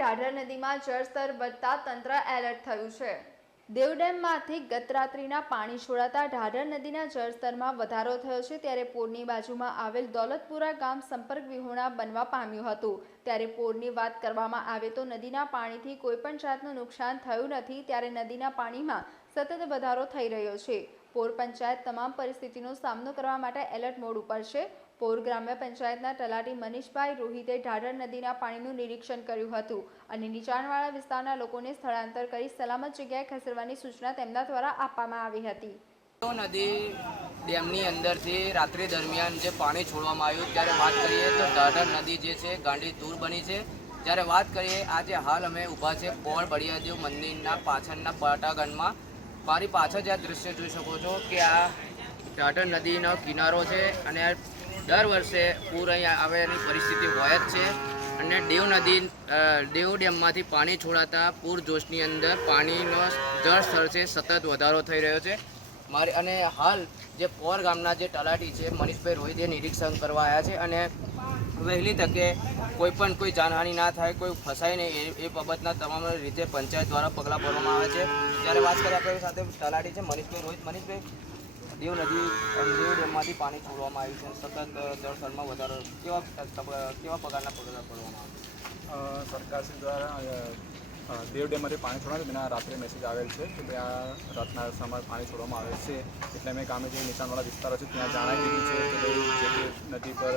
ઢાઢર નદીમાં જળસ્તર વધતા તંત્ર એલર્ટ થયું છે. દેવ ડેમમાંથી ગત રાત્રિના પાણી છોડાતા ઢાઢર નદીના જળસ્તરમાં વધારો થયો છે ત્યારે પોરની બાજુમાં આવેલ દોલતપુરા ગામ સંપર્ક વિહોણા બનવા પામ્યું હતું. ત્યારે પોરની વાત કરવામાં આવે તો નદીના પાણીથી કોઈપણ જાતનું નુકસાન થયું નથી ત્યારે નદીના પાણીમાં સતત વધારો થઈ રહ્યો છે. પોર પંચાયત તમામ પરિસ્થિતિનો સામનો કરવા માટે એલર્ટ મોડ ઉપર છે. પોર ગ્રામ્ય પંચાયતના તલાટી મનીષભાઈ રોહિતે ઢાઢર નદીના પાણીનું નિરીક્ષણ કર્યું હતું અને નીચાણવાળા વિસ્તારના લોકોને સ્થળાંતર કરી સલામત જગ્યાએ ખસેડવાની સૂચના તેમના દ્વારા આપવામાં આવી હતી. નદી ડેમની અંદરથી રાત્રિ દરમિયાન જે પાણી છોડવામાં આવ્યું, ત્યારે વાત કરીએ તો ઢાઢર નદી જે છે, ગાંડી દૂર બની છે. જ્યારે વાત કરીએ, આજે હાલ અમે ઊભા છે પોળ બળિયાદેવ મંદિરના પાછળના પટાગણમાં. મારી પાછળ જે આ દૃશ્ય જોઈ શકો છો કે આ ઢાઢર નદીનો કિનારો છે અને દર વર્ષે પૂર અહીંયા આવેની પરિસ્થિતિ હોય જ છે. અને દેવ નદી દેવ ડેમમાંથી પાણી છોડાતા પૂર જોશની અંદર પાણીનો જળ સ્તર છે સતત વધારો થઈ રહ્યો છે. મારે, અને હાલ જે પોર ગામના જે તલાટી છે, મનીષભાઈ રોહિતે નિરીક્ષણ કરવા આવ્યા છે અને વહેલી તકે કોઈ પણ કોઈ જાનહાનિ ના થાય, કોઈ ફસાય નહીં એ બાબતના તમામ રીતે પંચાયત દ્વારા પગલાં ભરવામાં આવે છે. ત્યારે વાત કરીએ આપણી સાથે તલાટી છે, મનીષભાઈ રોહિત. મનીષભાઈ? દેવ નદી દેવ ડેમમાંથી પાણી છોડવામાં આવ્યું છે સતત જળસ્તરમાં વધારો કેવા કેવા પ્રકારના પગલાં ભરવામાં આવે? સરકાર દ્વારા દેવ ડેમમાંથી પાણી છોડવાનું તેના રાત્રે મેસેજ આવેલ છે કે ત્યાં રાતના સમયે પાણી છોડવામાં આવે છે. એટલે અમે ગામે જે નિશાનવાળા વિસ્તારો છે, ત્યાં જણાવી દીધું છે કે જે નદી પર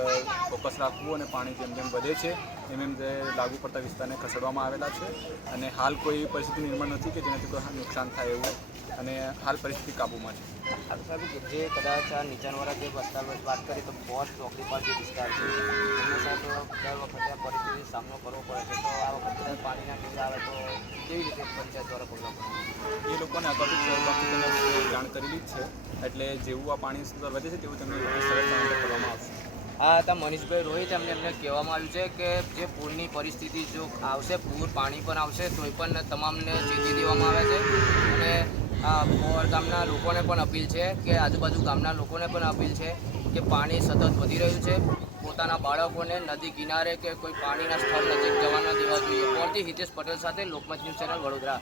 ફોકસ રાખવું અને પાણી જેમ જેમ વધે છે, એમ એમ જે લાગુ પડતા વિસ્તારને ખસેડવામાં આવેલા છે. અને હાલ કોઈ પરિસ્થિતિ નિર્માણ નથી કે જેનાથી કોઈ નુકસાન થાય એવું અને હાલ પરિસ્થિતિ કાબૂમાં છે. સાહેબ જે કદાચ આ નીચાણવાળા જે વિસ્તાર વાત કરીએ તો બોસ ચોકડી પર જે વિસ્તાર છે એમને સાહેબ દર વખતે આ પરિસ્થિતિનો સામનો કરવો પડે છે. તો આ વખતે પાણીના બિલ આવે તો કેવી રીતે પંચાયત દ્વારા પગલાં પડે? એ લોકોને અગાઉ જાણ કરેલી જ છે. એટલે જેવું આ પાણી સ્તર વધે છે તેવું તેમને કરવામાં આવશે. આ હતા મનીષભાઈ રોહિત એમને એમને કહેવામાં આવ્યું છે કે જે પૂરની પરિસ્થિતિ જો આવશે પૂર પાણી પણ આવશે તોય પણ તમામને ચેતી દેવામાં આવે છે. પોર ગામના લોકોને પણ અપીલ છે કે આજુબાજુ ગામના લોકોને પણ અપીલ છે કે પાણી સતત વધી રહ્યું છે. પોતાના બાળકોને નદી કિનારે કે કોઈ પાણીના સ્થળ નજીક જવા ન દેવા જોઈએ. પોરથી હિતેશ પટેલ સાથે લોકમત ન્યૂઝ ચેનલ વડોદરા.